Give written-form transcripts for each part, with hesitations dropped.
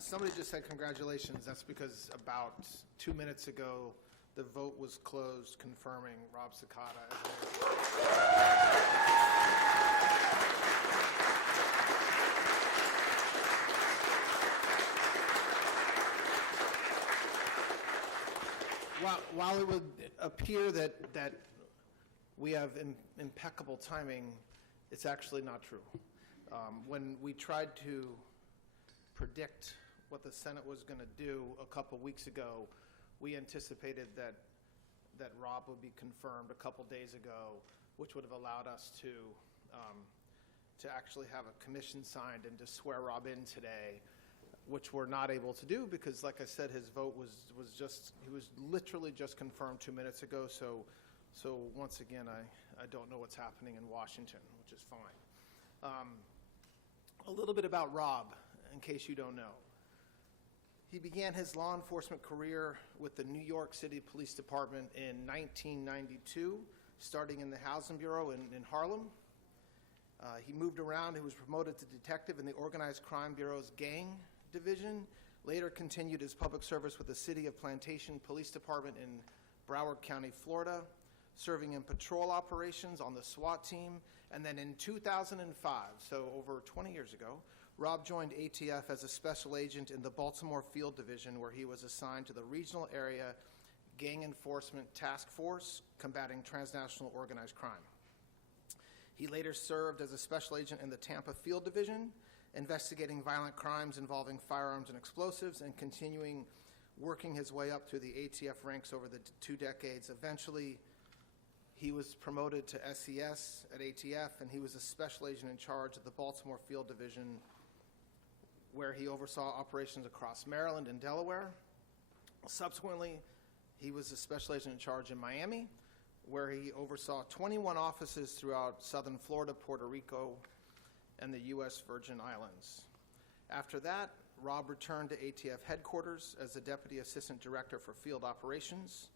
Somebody just said congratulations. That's because about 2 minutes ago, the vote was closed confirming Rob Cekada as mayor. While it would appear that we have impeccable timing, it's actually not true. When we tried to predict what the Senate was going to do a couple weeks ago, we anticipated that Rob would be confirmed a couple days ago, which would have allowed us to actually have a commission signed and to swear Rob in today, which we're not able to do because, like I said, his vote was literally just confirmed 2 minutes ago. So once again, I don't know what's happening in Washington, which is fine. A little bit about Rob, in case you don't know. He began his law enforcement career with the New York City Police Department in 1992, starting in the Housing Bureau in Harlem. He moved around. He was promoted to detective in the Organized Crime Bureau's gang division, later continued his public service with the City of Plantation Police Department in Broward County, Florida, serving in patrol operations on the SWAT team. And then in 2005, so over 20 years ago, Rob joined ATF as a special agent in the Baltimore Field Division, where he was assigned to the Regional Area Gang Enforcement Task Force, combating transnational organized crime. He later served as a special agent in the Tampa Field Division, investigating violent crimes involving firearms and explosives, and continuing working his way up through the ATF ranks over the 2 decades. Eventually, he was promoted to SES at ATF, and he was a special agent in charge of the Baltimore Field Division, where he oversaw operations across Maryland and Delaware. Subsequently, he was a special agent in charge in Miami, where he oversaw 21 offices throughout southern Florida, Puerto Rico, and the U.S. Virgin Islands. After that, Rob returned to ATF headquarters as the Deputy Assistant Director for Field Operations.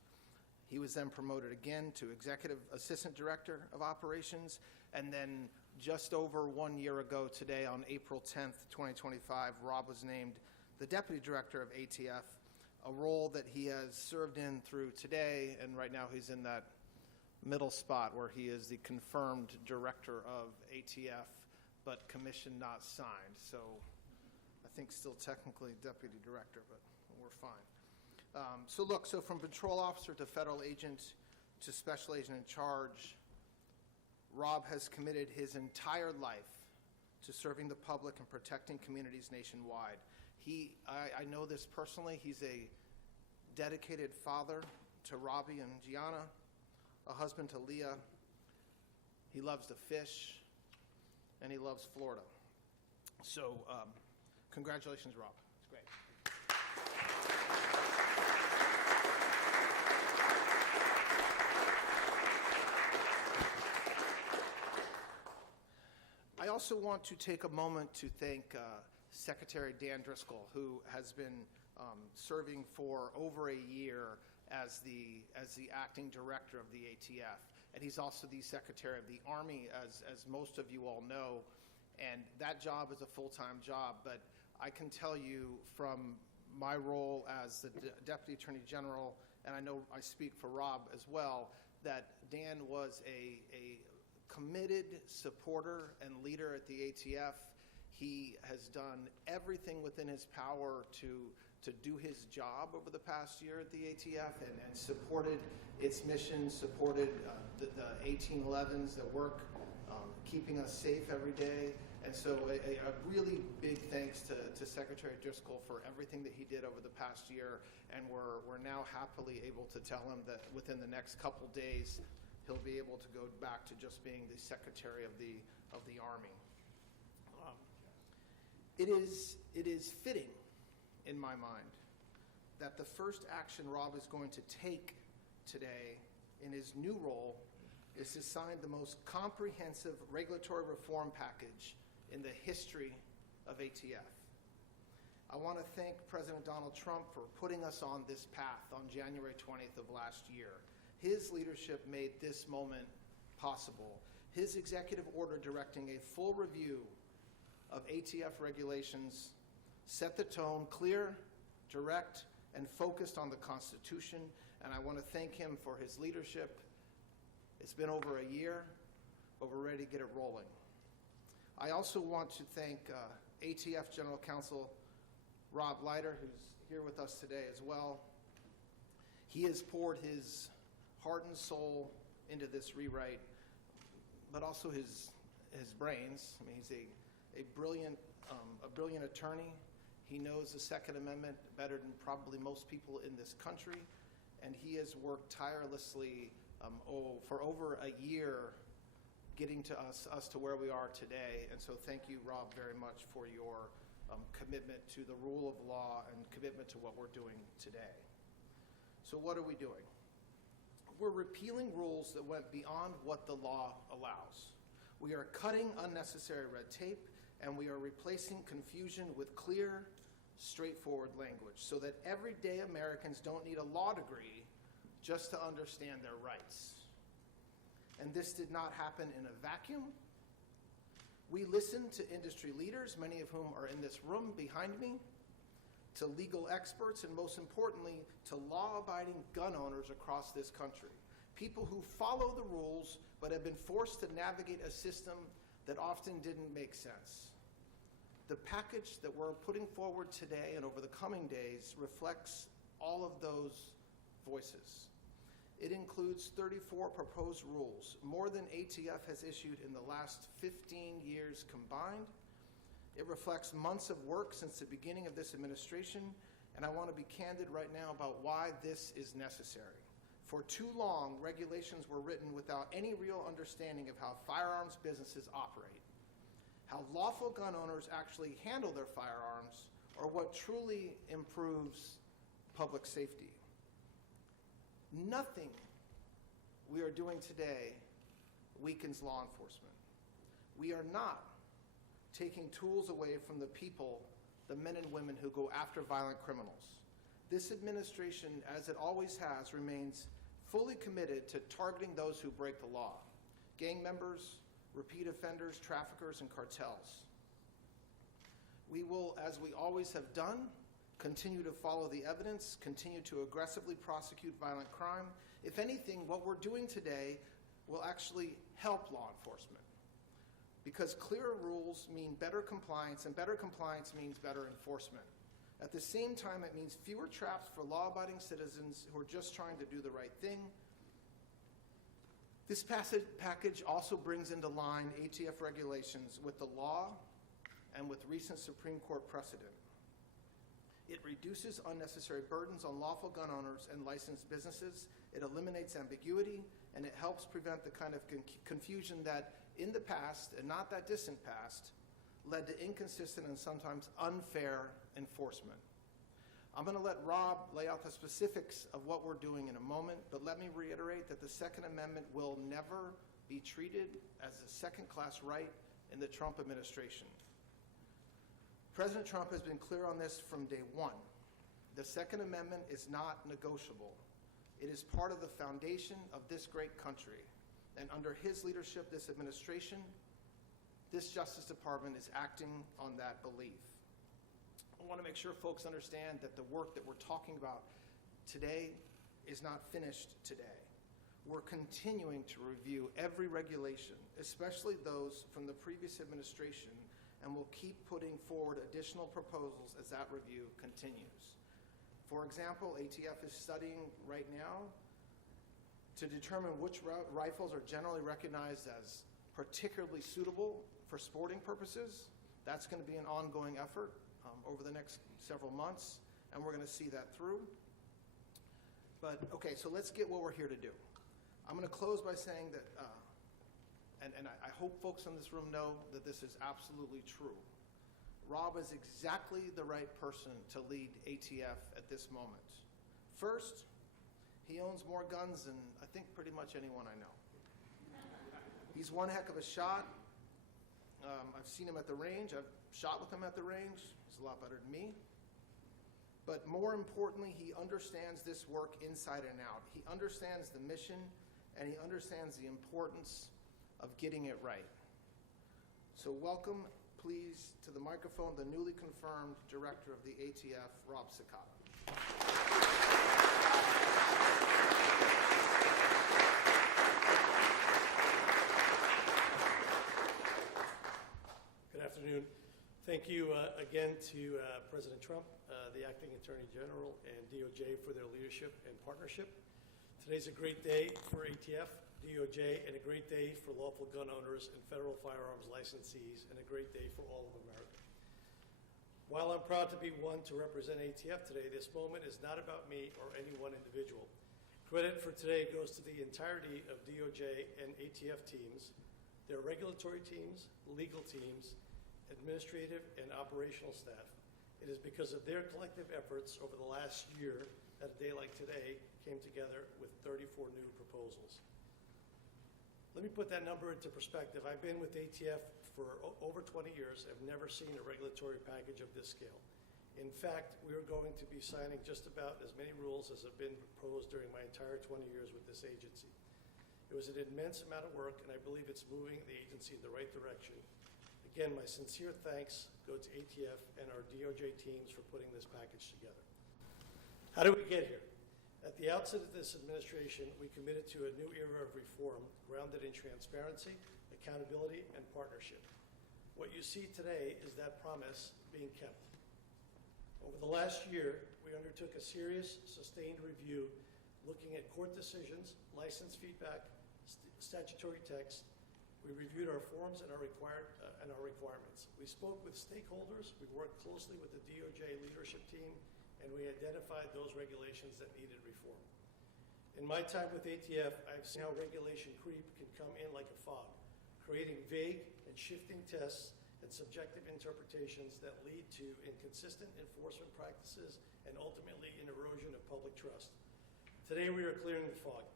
He was then promoted again to Executive Assistant Director of Operations, and then just over 1 year ago today, on April 10th, 2025, Rob was named the Deputy Director of ATF, a role that he has served in through today, and right now he's in that middle spot where he is the confirmed Director of ATF, but commission not signed. So I think still technically Deputy Director, but we're fine. So from patrol officer to federal agent to special agent in charge, Rob has committed his entire life to serving the public and protecting communities nationwide. I know this personally. He's a dedicated father to Robbie and Gianna, a husband to Leah. He loves to fish, and he loves Florida. So congratulations, Rob. It's great. I also want to take a moment to thank Secretary Dan Driscoll, who has been serving for over a year as the acting director of the ATF. And he's also the Secretary of the Army, as most of you all know. And that job is a full-time job, but I can tell you from my role as the Deputy Attorney General, and I know I speak for Rob as well, that Dan was a committed supporter and leader at the ATF. He has done everything within his power to do his job over the past year at the ATF and supported its mission, supported the 1811s that work, keeping us safe every day. And so a really big thanks to Secretary Driscoll for everything that he did over the past year. And we're now happily able to tell him that within the next couple days, he'll be able to go back to just being the Secretary of the Army. It is fitting, in my mind, that the first action Rob is going to take today in his new role is to sign the most comprehensive regulatory reform package in the history of ATF. I want to thank President Donald Trump for putting us on this path on January 20th of last year. His leadership made this moment possible. His executive order directing a full review of ATF regulations set the tone clear, direct, and focused on the Constitution, and I want to thank him for his leadership. It's been over a year, but we're ready to get it rolling. I also want to thank ATF General Counsel Rob Leiter, who's here with us today as well. He has poured his heart and soul into this rewrite, but also his brains. I mean, he's a brilliant attorney. He knows the Second Amendment better than probably most people in this country, and he has worked tirelessly for over a year getting to us to where we are today. And so thank you, Rob, very much for your commitment to the rule of law and commitment to what we're doing today. So what are we doing? We're repealing rules that went beyond what the law allows. We are cutting unnecessary red tape, and we are replacing confusion with clear, straightforward language so that everyday Americans don't need a law degree just to understand their rights. And this did not happen in a vacuum. We listened to industry leaders, many of whom are in this room behind me, to legal experts, and most importantly, to law-abiding gun owners across this country. People who follow the rules but have been forced to navigate a system that often didn't make sense. The package that we're putting forward today and over the coming days reflects all of those voices. It includes 34 proposed rules, more than ATF has issued in the last 15 years combined. It reflects months of work since the beginning of this administration, and I want to be candid right now about why this is necessary. For too long, regulations were written without any real understanding of how firearms businesses operate, how lawful gun owners actually handle their firearms, or what truly improves public safety. Nothing we are doing today weakens law enforcement. We are not taking tools away from the people, the men and women who go after violent criminals. This administration, as it always has, remains fully committed to targeting those who break the law: gang members, repeat offenders, traffickers, and cartels. We will, as we always have done, continue to follow the evidence, continue to aggressively prosecute violent crime. If anything, what we're doing today will actually help law enforcement, because clearer rules mean better compliance, and better compliance means better enforcement. At the same time, it means fewer traps for law-abiding citizens who are just trying to do the right thing. This package also brings into line ATF regulations with the law and with recent Supreme Court precedent. It reduces unnecessary burdens on lawful gun owners and licensed businesses. It eliminates ambiguity, and it helps prevent the kind of confusion that in the past, and not that distant past, led to inconsistent and sometimes unfair enforcement. I'm going to let Rob lay out the specifics of what we're doing in a moment, but let me reiterate that the Second Amendment will never be treated as a second-class right in the Trump administration. President Trump has been clear on this from day one. The Second Amendment is not negotiable. It is part of the foundation of this great country. And under his leadership, this administration, this Justice Department is acting on that belief. I want to make sure folks understand that the work that we're talking about today is not finished today. We're continuing to review every regulation, especially those from the previous administration, and we'll keep putting forward additional proposals as that review continues. For example, ATF is studying right now to determine which rifles are generally recognized as particularly suitable for sporting purposes. That's going to be an ongoing effort over the next several months, and we're going to see that through. But okay, so let's get what we're here to do. I'm going to close by saying that and I hope folks in this room know that this is absolutely true. Rob is exactly the right person to lead ATF at this moment. First, he owns more guns than I think pretty much anyone I know. He's one heck of a shot. I've seen him at the range. I've shot with him at the range. He's a lot better than me. But more importantly, he understands this work inside and out. He understands the mission, and he understands the importance of getting it right. So welcome. please to the microphone the newly confirmed Director of the ATF, Rob Cekada. Good afternoon. Thank you again to President Trump, the Acting Attorney General, and DOJ for their leadership and partnership. Today's a great day for ATF, DOJ, and a great day for lawful gun owners and federal firearms licensees, and a great day for all of America. While I'm proud to be one to represent ATF today, this moment is not about me or any one individual. Credit for today goes to the entirety of DOJ and ATF teams, their regulatory teams, legal teams, administrative and operational staff. It is because of their collective efforts over the last year that a day like today came together with 34 new proposals. Let me put that number into perspective. I've been with ATF for over 20 years. I've never seen a regulatory package of this scale. In fact, we are going to be signing just about as many rules as have been proposed during my entire 20 years with this agency. It was an immense amount of work, and I believe it's moving the agency in the right direction. Again, my sincere thanks go to ATF and our DOJ teams for putting this package together. How did we get here? At the outset of this administration, we committed to a new era of reform grounded in transparency, accountability, and partnership. What you see today is that promise being kept. Over the last year, we undertook a serious, sustained review looking at court decisions, license feedback, statutory text. We reviewed our forms and our requirements. We spoke with stakeholders, we worked closely with the DOJ leadership team, and we identified those regulations that needed reform. In my time with ATF, I've seen how regulation creep can come in like a fog, creating vague and shifting tests and subjective interpretations that lead to inconsistent enforcement practices and ultimately an erosion of public trust. Today we are clearing the fog,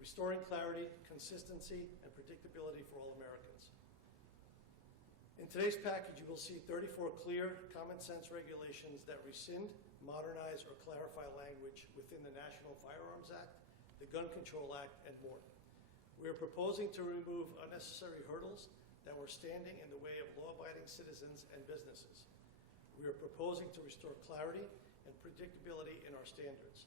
restoring clarity, consistency, and predictability for all Americans. In today's package, you will see 34 clear, common-sense regulations that rescind, modernize, or clarify language within the National Firearms Act, the Gun Control Act, and more. We are proposing to remove unnecessary hurdles that were standing in the way of law-abiding citizens and businesses. We are proposing to restore clarity and predictability in our standards.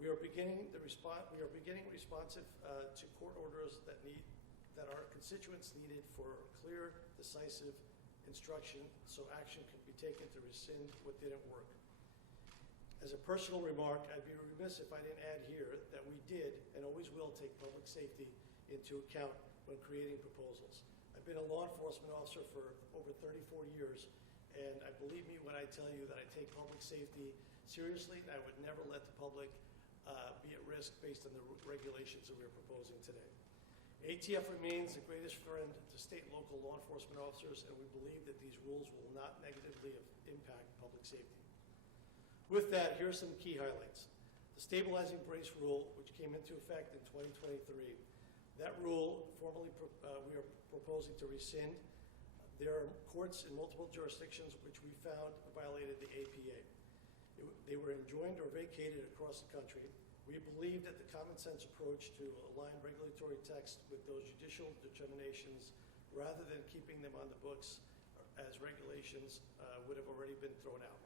We are beginning responsive to court orders that our constituents needed for clear, decisive instruction so action could be taken to rescind what didn't work. As a personal remark, I'd be remiss if I didn't add here that we did and always will take public safety into account when creating proposals. I've been a law enforcement officer for over 34 years, and I believe me when I tell you that I take public safety seriously, and I would never let the public be at risk based on the regulations that we're proposing today. ATF remains the greatest friend to state and local law enforcement officers, and we believe that these rules will not negatively impact public safety. With that, here are some key highlights. The stabilizing brace rule, which came into effect in 2023, that rule we are proposing to rescind. There are courts in multiple jurisdictions which we found violated the APA. They were enjoined or vacated across the country. We believe that the common sense approach to align regulatory text with those judicial determinations rather than keeping them on the books as regulations would have already been thrown out.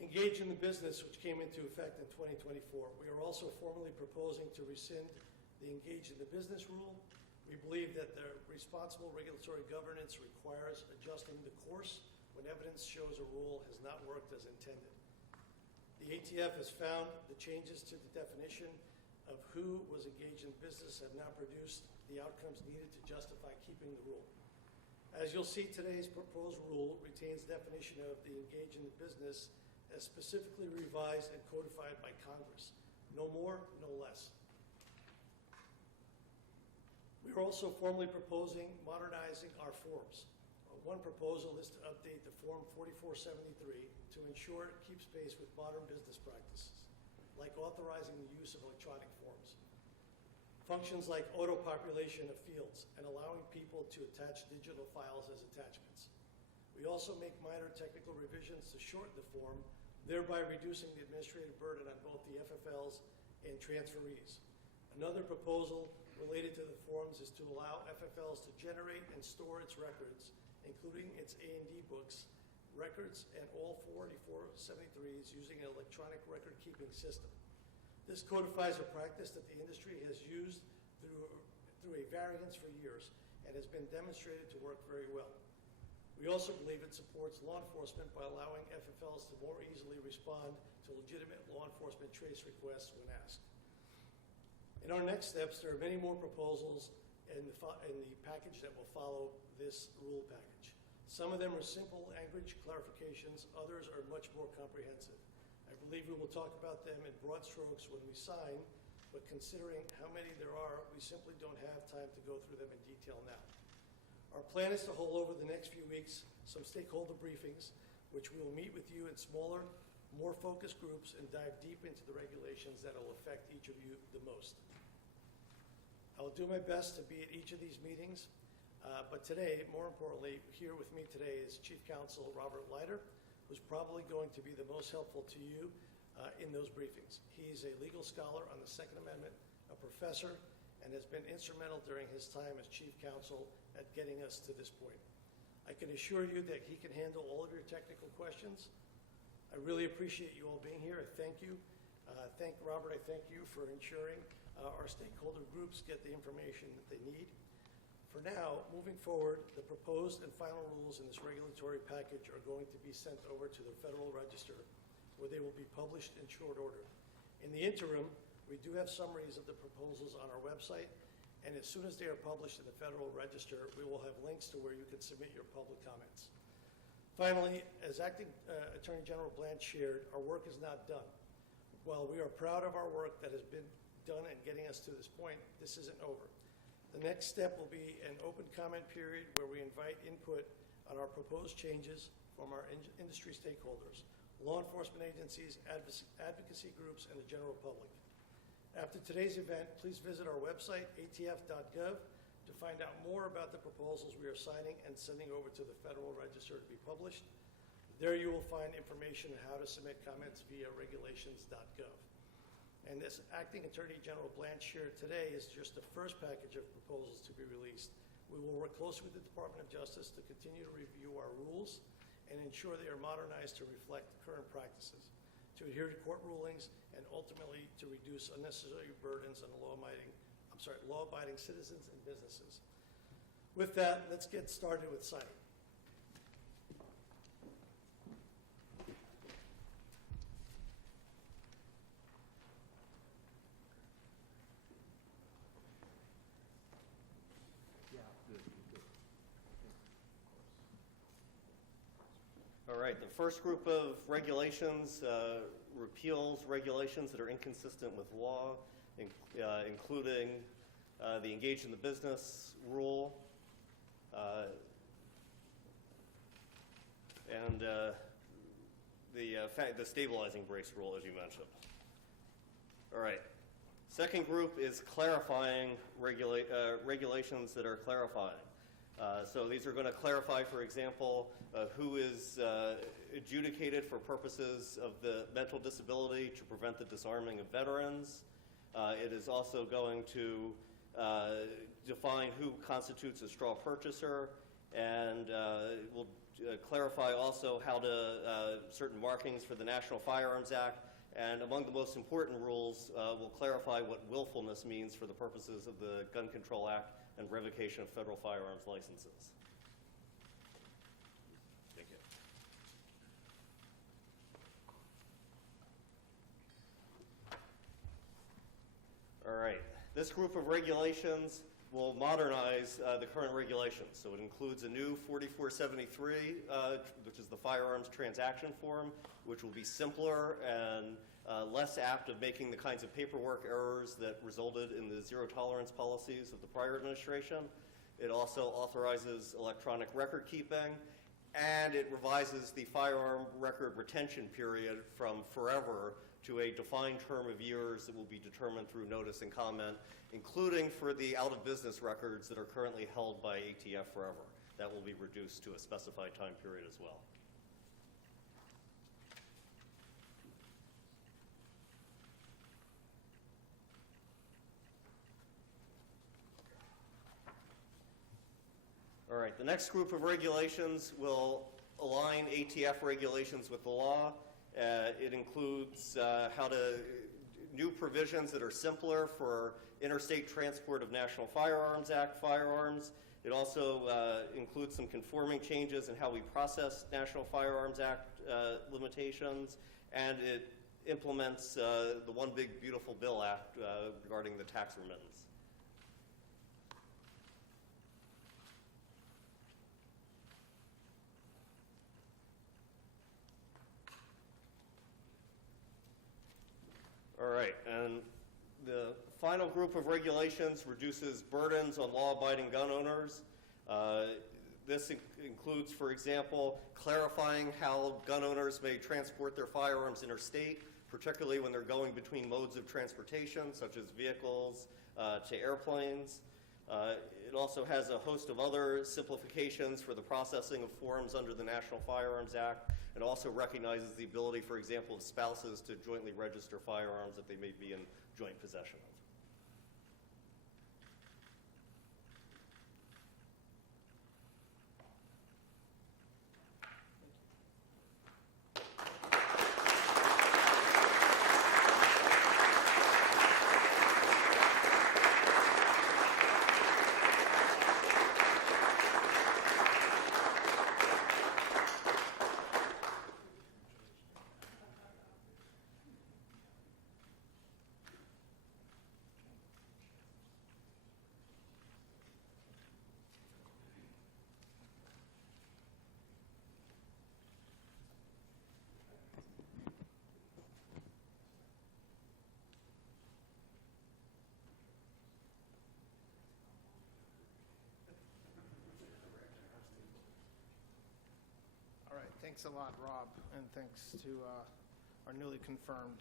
Engage in the business, which came into effect in 2024. We are also formally proposing to rescind the engage in the business rule. We believe that the responsible regulatory governance requires adjusting the course when evidence shows a rule has not worked as intended. The ATF has found the changes to the definition of who was engaged in business have not produced the outcomes needed to justify keeping the rule. As you'll see, today's proposed rule retains definition of the engaged in the business as specifically revised and codified by Congress. No more, no less. We are also formally proposing modernizing our forms. One proposal is to update the Form 4473 to ensure it keeps pace with modern business practices, like authorizing the use of electronic forms. Functions like auto-population of fields and allowing people to attach digital files as attachments. We also make minor technical revisions to shorten the form, thereby reducing the administrative burden on both the FFLs and transferees. Another proposal related to the forms is to allow FFLs to generate and store its records including its A&D books, records, and all 48473s using an electronic record-keeping system. This codifies a practice that the industry has used through a variance for years and has been demonstrated to work very well. We also believe it supports law enforcement by allowing FFLs to more easily respond to legitimate law enforcement trace requests when asked. In our next steps, there are many more proposals in the package that will follow this rule package. Some of them are simple language clarifications, others are much more comprehensive. I believe we will talk about them in broad strokes when we sign, but considering how many there are, we simply don't have time to go through them in detail now. Our plan is to hold over the next few weeks some stakeholder briefings, which we will meet with you in smaller, more focused groups and dive deep into the regulations that will affect each of you the most. I will do my best to be at each of these meetings, but today, more importantly, here with me today is Chief Counsel Robert Leiter, who's probably going to be the most helpful to you in those briefings. He's a legal scholar on the Second Amendment, a professor, and has been instrumental during his time as Chief Counsel at getting us to this point. I can assure you that he can handle all of your technical questions. I really appreciate you all being here. I thank you. Thank Robert, I thank you for ensuring our stakeholder groups get the information that they need. For now, moving forward, the proposed and final rules in this regulatory package are going to be sent over to the Federal Register, where they will be published in short order. In the interim, we do have summaries of the proposals on our website, and as soon as they are published in the Federal Register, we will have links to where you can submit your public comments. Finally, as Acting Attorney General Blanche shared, our work is not done. While we are proud of our work that has been done in getting us to this point, this isn't over. The next step will be an open comment period where we invite input on our proposed changes from our industry stakeholders, law enforcement agencies, advocacy groups, and the general public. After today's event, please visit our website, atf.gov, to find out more about the proposals we are signing and sending over to the Federal Register to be published. There you will find information on how to submit comments via regulations.gov. And as Acting Attorney General Blanche shared today is just the first package of proposals to be released. We will work closely with the Department of Justice to continue to review our rules and ensure they are modernized to reflect current practices, to adhere to court rulings, and ultimately to reduce unnecessary burdens on law-abiding citizens and businesses. With that, let's get started with signing. All right, the first group of regulations repeals regulations that are inconsistent with law, including the engage in the business rule and the stabilizing brace rule, as you mentioned. All right. Second group is clarifying regulations that are clarifying. So these are going to clarify, for example, who is adjudicated for purposes of the mental disability to prevent the disarming of veterans. It is also going to define who constitutes a straw purchaser, and will clarify also how to certain markings for the National Firearms Act. And among the most important rules, will clarify what willfulness means for the purposes of the Gun Control Act and revocation of federal firearms licenses. Thank you. All right. This group of regulations will modernize the current regulations. So it includes a new 4473, which is the firearms transaction form, which will be simpler and less apt of making the kinds of paperwork errors that resulted in the zero tolerance policies of the prior administration. It also authorizes electronic record keeping, and it revises the firearm record retention period from forever to a defined term of years that will be determined through notice and comment, including for the out-of-business records that are currently held by ATF forever. That will be reduced to a specified time period as well. All right, the next group of regulations will align ATF regulations with the law. It includes new provisions that are simpler for interstate transport of National Firearms Act firearms. It also includes some conforming changes in how we process National Firearms Act limitations, and it implements the One Big Beautiful Bill Act regarding the tax remittance. All right, and the final group of regulations reduces burdens on law-abiding gun owners. This includes, for example, clarifying how gun owners may transport their firearms interstate, particularly when they're going between modes of transportation, such as vehicles to airplanes. It also has a host of other simplifications for the processing of forms under the National Firearms Act, and also recognizes the ability, for example, of spouses to jointly register firearms that they may be in joint possession of. All right, thanks a lot, Rob, and thanks to our newly confirmed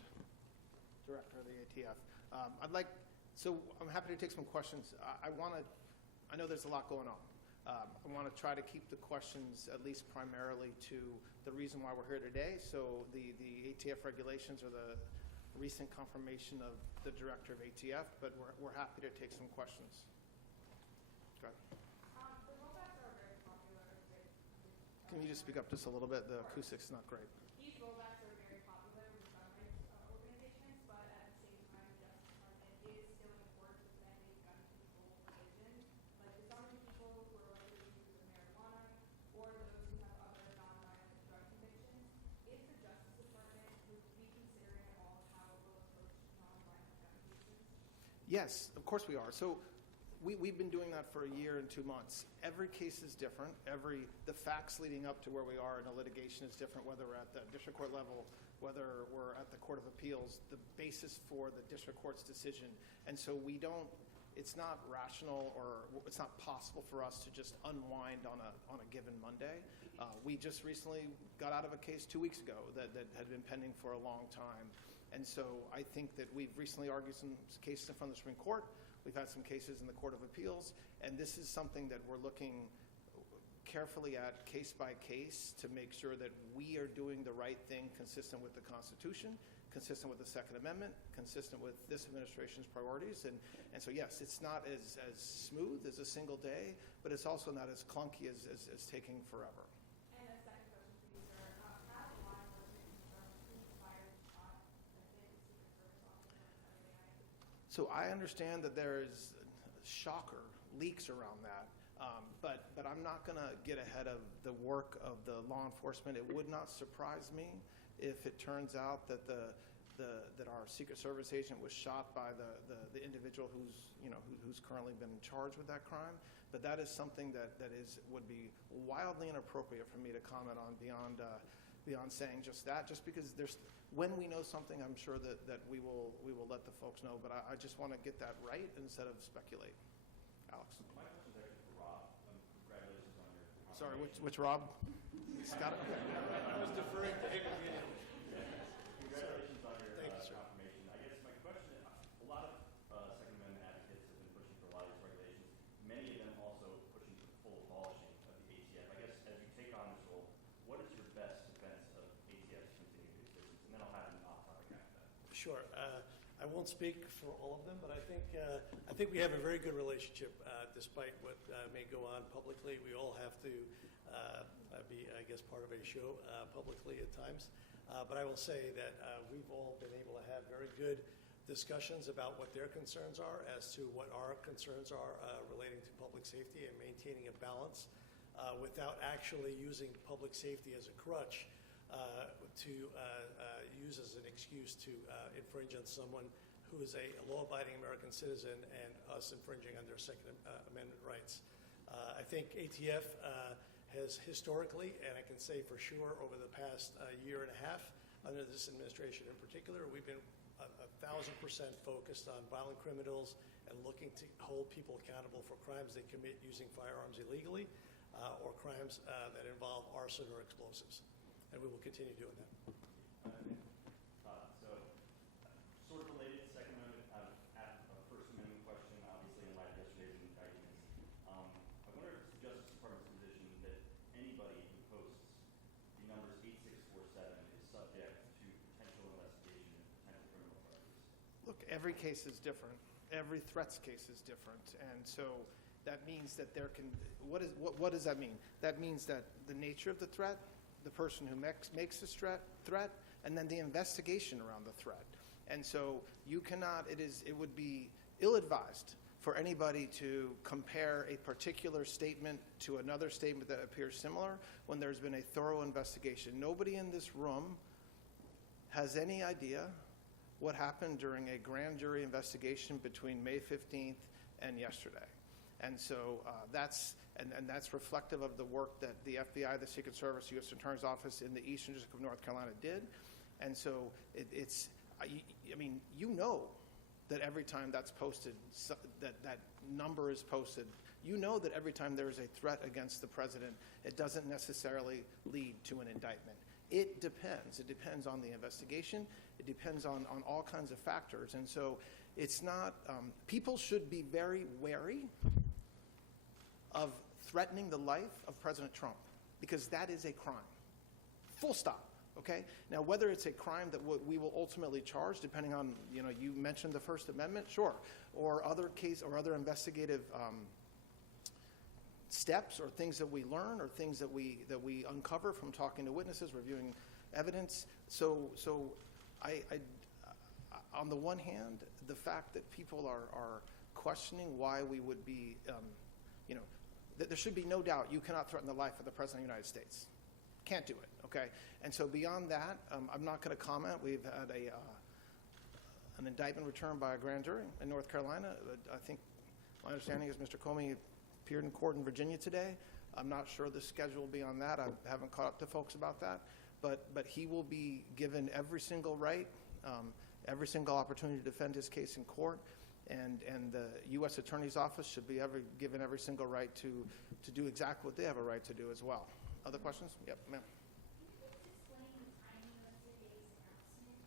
director of the ATF. I'm happy to take some questions. I know there's a lot going on. I want to try to keep the questions at least primarily to the reason why we're here today. So the ATF regulations are the recent confirmation of the director of ATF, but we're happy to take some questions. Go ahead. The rollbacks are very popular. Can you just speak up just a little bit? The acoustic's not great. These rollbacks are very popular with gun rights organizations, but at the same time, the Justice Department is still important to defending gun control provisions, like disarming people who are likely to use marijuana or those who have other non-violent drug convictions. Is the Justice Department reconsidering at all how it will approach non-violent gun cases? Yes, of course we are. So we've been doing that for a year and 2 months. Every case is different. The facts leading up to where we are in a litigation is different, whether we're at the district court level, whether we're at the Court of Appeals, the basis for the district court's decision. And so it's not rational, or it's not possible for us to just unwind on a given Monday. We just recently got out of a case 2 weeks ago that had been pending for a long time. And so I think that we've recently argued some cases in front of the Supreme Court. We've had some cases in the Court of Appeals, and this is something that we're looking carefully at case by case to make sure that we are doing the right thing consistent with the Constitution, consistent with the Second Amendment, consistent with this administration's priorities. And so, yes, it's not as smooth as a single day, but it's also not as clunky as taking forever. And a second question for you, sir. How did law enforcement confirm who fired the shot that hit the Secret Service officer on Saturday night? So I understand that there's shocker leaks around that, but I'm not going to get ahead of the work of the law enforcement. It would not surprise me if it turns out that that our Secret Service agent was shot by the individual who's currently been charged with that crime. But that is something that would be wildly inappropriate for me to comment on beyond saying just that. Just because when we know something, I'm sure that we will let the folks know. But I just want to get that right instead of speculate. Alex. My question is actually for Rob. Congratulations on your. Sorry, which Rob? Scott. Okay. I was deferring to him again. Congratulations on your Thank you, sir. confirmation. I guess my question, a lot of Second Amendment advocates have been pushing for a lot of these regulations. Many of them also pushing for the full abolishing of the ATF. I guess as you take on this role, what is your best defense of ATF's continued existence? And then I'll have an off-topic after that. Sure. I won't speak for all of them, but I think we have a very good relationship, despite what may go on publicly. We all have to be, I guess, part of a show publicly at times. But I will say that we've all been able to have very good discussions about what their concerns are as to what our concerns are relating to public safety and maintaining a balance without actually using public safety as a crutch to use as an excuse to infringe on someone who is a law-abiding American citizen and us infringing on their Second Amendment rights. I think ATF has historically, and I can say for sure over the past year and a half, under this administration in particular, we've been 1,000% focused on violent criminals and looking to hold people accountable for crimes they commit using firearms illegally or crimes that involve arson or explosives. And we will continue doing that. Sort of related, Second Amendment, First Amendment question, obviously in light of yesterday's indictments. I wonder if it's the Justice Department's position that anybody who posts the numbers 8647 is subject to potential investigation and potential criminal charges. Look, every case is different. Every threats case is different. And so that means that there can, what does that mean? That means that the nature of the threat, the person who makes this threat, and then the investigation around the threat. And so you cannot, it would be ill-advised for anybody to compare a particular statement to another statement that appears similar when there's been a thorough investigation. Nobody in this room has any idea what happened during a grand jury investigation between May 15th and yesterday. And so that's reflective of the work that the FBI, the Secret Service, U.S. Attorney's Office in the Eastern District of North Carolina did. And so I mean, you know that every time that's posted, that number is posted, you know that every time there is a threat against the president, it doesn't necessarily lead to an indictment. It depends. It depends on the investigation. It depends on all kinds of factors. And so it's not, people should be very wary of threatening the life of President Trump, because that is a crime. Full stop. Okay? Now, whether it's a crime that we will ultimately charge, depending on, you mentioned the First Amendment, sure, or other investigative steps or things that we learn or things that we uncover from talking to witnesses, reviewing evidence. So I on the one hand, the fact that people are questioning why we would be, there should be no doubt you cannot threaten the life of the President of the United States. Can't do it, okay? And so beyond that, I'm not going to comment. We've had an indictment returned by a grand jury in North Carolina. I think my understanding is Mr. Comey appeared in court in Virginia today. I'm not sure the schedule will be on that. I haven't caught up to folks about that. But he will be given every single right, every single opportunity to defend his case in court. And the U.S. Attorney's Office should be given every single right to do exactly what they have a right to do as well. Other questions? Yep, ma'am. Can you just explain the timing of today's announcement?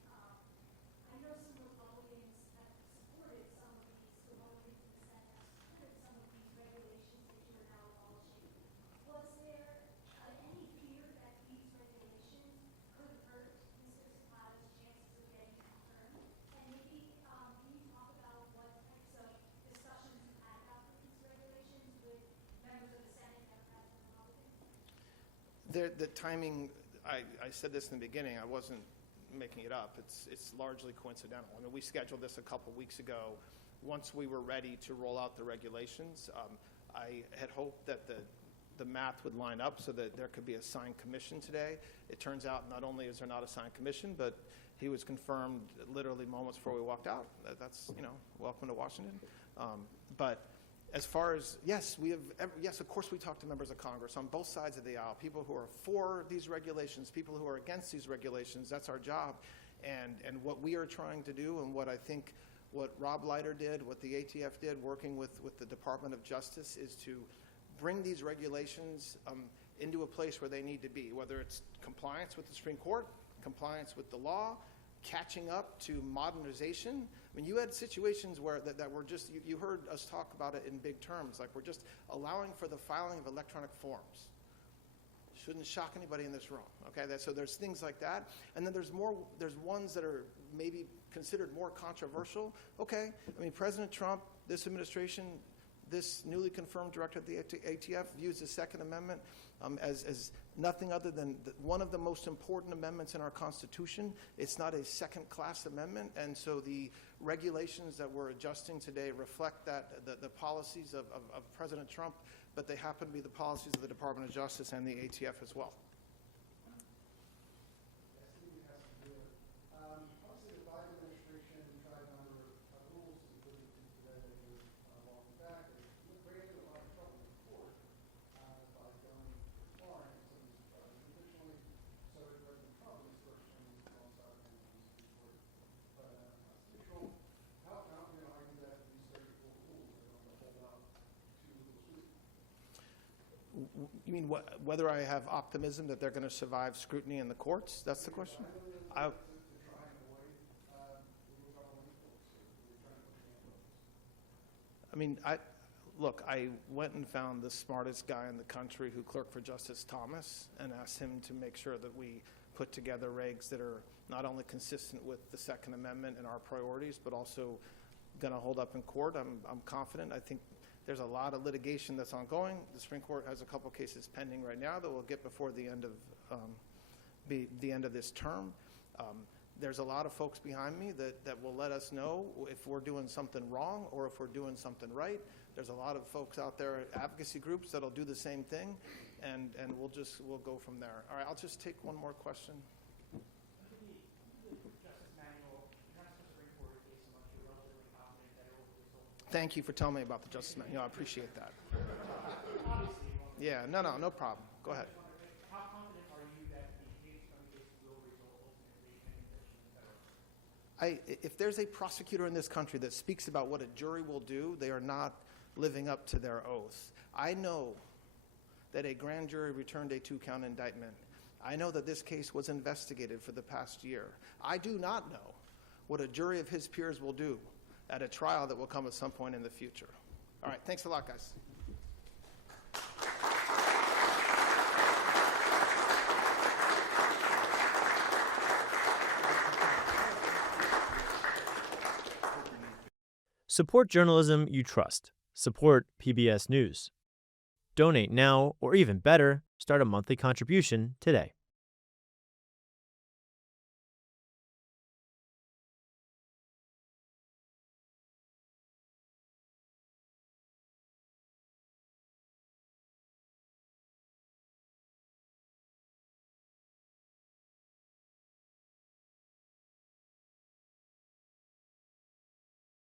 I know some Republicans have supported some of these, Republicans in the Senate have supported some of these regulations that you are now abolishing. Was there any fear that these regulations could hurt Mr. Cekada's chances of getting confirmed? And maybe can you talk about what types of discussions you had about these regulations with members of the Senate, Democrats and Republicans? The timing, I said this in the beginning, I wasn't making it up. It's largely coincidental. I mean, we scheduled this a couple weeks ago. Once we were ready to roll out the regulations, I had hoped that the math would line up so that there could be a signed commission today. It turns out not only is there not a signed commission, but he was confirmed literally moments before we walked out. That's, welcome to Washington. But as far as, yes, of course we talk to members of Congress on both sides of the aisle, people who are for these regulations, people who are against these regulations. That's our job. And what we are trying to do, and what I think what Rob Leiter did, what the ATF did, working with the Department of Justice, is to bring these regulations into a place where they need to be, whether it's compliance with the Supreme Court, compliance with the law, catching up to modernization. I mean, you had situations where that were just, you heard us talk about it in big terms, like we're just allowing for the filing of electronic forms. Shouldn't shock anybody in this room, okay? So there's things like that. And then there's ones that are maybe considered more controversial. Okay, I mean, President Trump, this administration, this newly confirmed director of the ATF views the Second Amendment as nothing other than one of the most important amendments in our Constitution. It's not a second-class amendment, and so the regulations that we're adjusting today reflect that the policies of President Trump, but they happen to be the policies of the Department of Justice and the ATF as well. Obviously, the Biden administration tried a number of rules, including today that you're walking back. They ran into a lot of trouble in court by going far into some of these charges. Additionally, so did President Trump in his first term alongside him on the Supreme Court. But constitutional, how confident are you that these 34 rules are going to hold up to the suit? You mean whether I have optimism that they're going to survive scrutiny in the courts? That's the question? I mean, look, I went and found the smartest guy in the country who clerked for Justice Thomas and asked him to make sure that we put together regs that are not only consistent with the Second Amendment and our priorities, but also going to hold up in court. I'm confident. I think there's a lot of litigation that's ongoing. The Supreme Court has a couple cases pending right now that we'll get before the end of this term. There's a lot of folks behind me that will let us know if we're doing something wrong or if we're doing something right. There's a lot of folks out there, advocacy groups, that'll do the same thing, and we'll go from there. All right, I'll just take one more question. Thank you for telling me about the Justice Manual. I appreciate that. Yeah, no problem. Go ahead. How confident are you that the case will result ultimately in conviction in federal? If there's a prosecutor in this country that speaks about what a jury will do, they are not living up to their oath. I know that a grand jury returned a 2-count indictment. I know that this case was investigated for the past year. I do not know what a jury of his peers will do at a trial that will come at some point in the future. All right, thanks a lot, guys. Support journalism you trust. Support PBS News. Donate now, or even better, start a monthly contribution today.